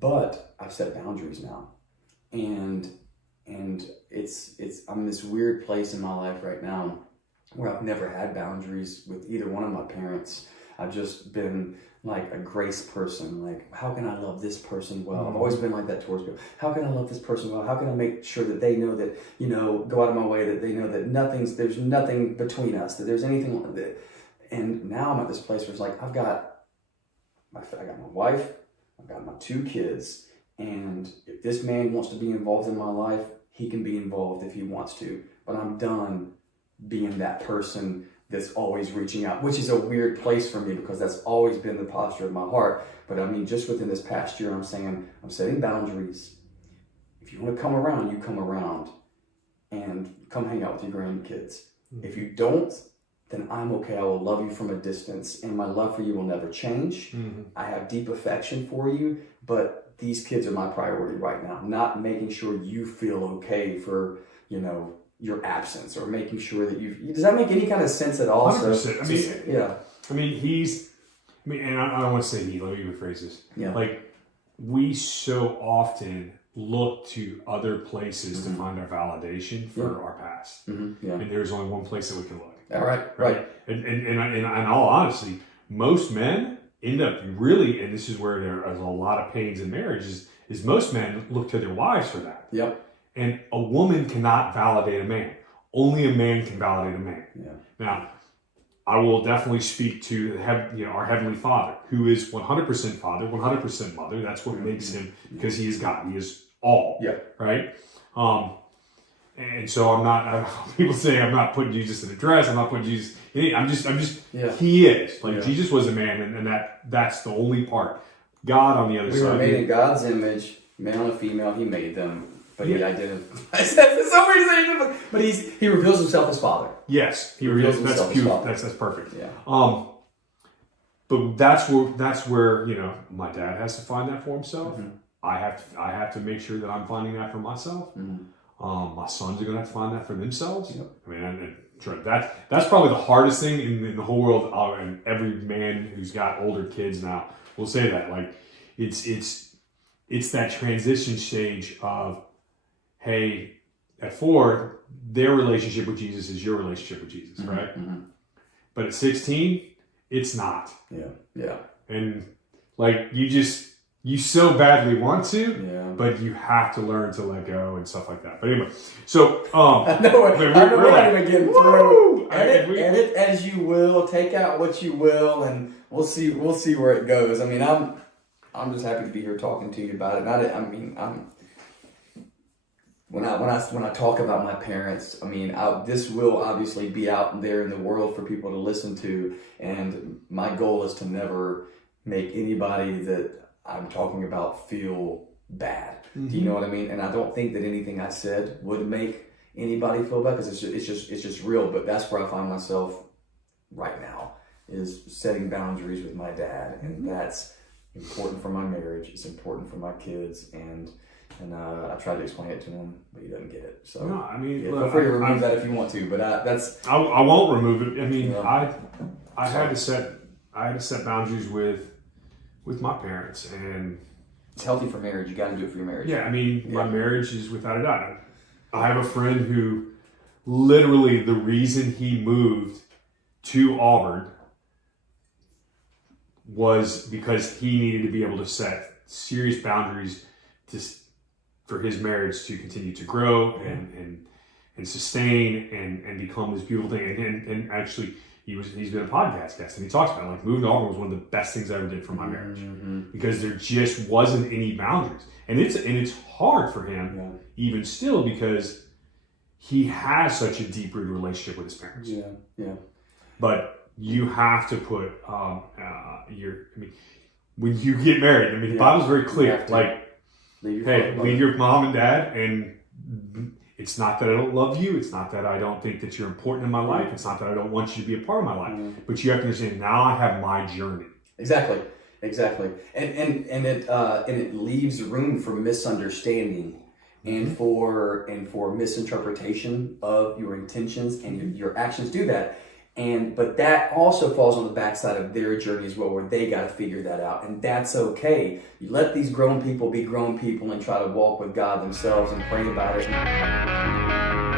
But I've set boundaries now, and I'm in this weird place in my life right now where I've never had boundaries with either one of my parents. I've just been like a grace person. Like, how can I love this person well? I've always been like that towards people. How can I love this person well? How can I make sure that they know that, go out of my way, that they know that there's nothing between us, that there's anything like that. And now I'm at this place where it's like, I got my wife, I've got my 2 kids, and if this man wants to be involved in my life, he can be involved if he wants to. But I'm done being that person that's always reaching out, which is a weird place for me because that's always been the posture of my heart. But I mean, just within this past year, I'm setting boundaries. If you want to come around, you come around and come hang out with your grandkids. If you don't, then I'm okay. I will love you from a distance, and my love for you will never change. I have deep affection for you, but these kids are my priority right now. Not making sure you feel okay for, your absence, or making sure that does that make any kind of sense at all? 100%. Yeah. And I don't want to say he, let me rephrase this. Yeah. Like, we so often look to other places to find our validation for our past. Yeah. And there's only one place that we can look. All right. And all honesty, most men end up really, and this is where there is a lot of pains in marriage, is most men look to their wives for that. Yep. And a woman cannot validate a man. Only a man can validate a man. Yeah. Now, I will definitely speak to our Heavenly Father, who is 100% Father, 100% Mother. That's what makes him, because he is God. He is all. Yeah. Right? And so people say I'm not putting Jesus in a dress. I'm not putting Jesus. I'm just. Yeah. He is. Like, Jesus was a man, and that's the only part. God on the other side. We were made in God's image, male and female. He made them. But he identifies. That's so weird to say, but he reveals himself as Father. Yes, he reveals himself as Father. That's perfect. Yeah. But that's where my dad has to find that for himself. I have to make sure that I'm finding that for myself. My sons are going to have to find that for themselves. Yep. I mean, that's probably the hardest thing in the whole world. And every man who's got older kids now will say that. Like, it's that transition stage of, hey, at 4, their relationship with Jesus is your relationship with Jesus, right? But at 16, it's not. Yeah. And like, you so badly want to, but you have to learn to let go and stuff like that. But anyway, so I know we're not even getting through. Edit as you will, take out what you will, and we'll see where it goes. I mean, I'm just happy to be here talking to you about it. When I talk about my parents, this will obviously be out there in the world for people to listen to, and my goal is to never make anybody that I'm talking about feel bad. Do you know what I mean? And I don't think that anything I said would make anybody feel bad, because it's just real. But that's where I find myself right now, is setting boundaries with my dad, and that's important for my marriage. It's important for my kids, and I tried to explain it to him, but he doesn't get it. So no, feel free to remove that if you want to, but I won't remove it. I mean, I had to set boundaries with my parents, and it's healthy for marriage. You got to do it for your marriage. Yeah, my marriage is without a doubt. I have a friend who literally the reason he moved to Auburn was because he needed to be able to set serious boundaries for his marriage to continue to grow and sustain and become this beautiful thing. And actually, he's been a podcast guest, and he talks about, like, moving to Auburn was one of the best things I ever did for my marriage, because there just wasn't any boundaries, and it's hard for him even still, because he has such a deep-rooted relationship with his parents. Yeah. But you have to put when you get married, the Bible's very clear. Like, leave your mom and dad, and it's not that I don't love you. It's not that I don't think that you're important in my life. It's not that I don't want you to be a part of my life. But you have to understand, now I have my journey. Exactly. And it leaves room for misunderstanding and for misinterpretation of your intentions, and your actions do that. But that also falls on the backside of their journey as well, where they got to figure that out, and that's okay. You let these grown people be grown people and try to walk with God themselves and pray about it.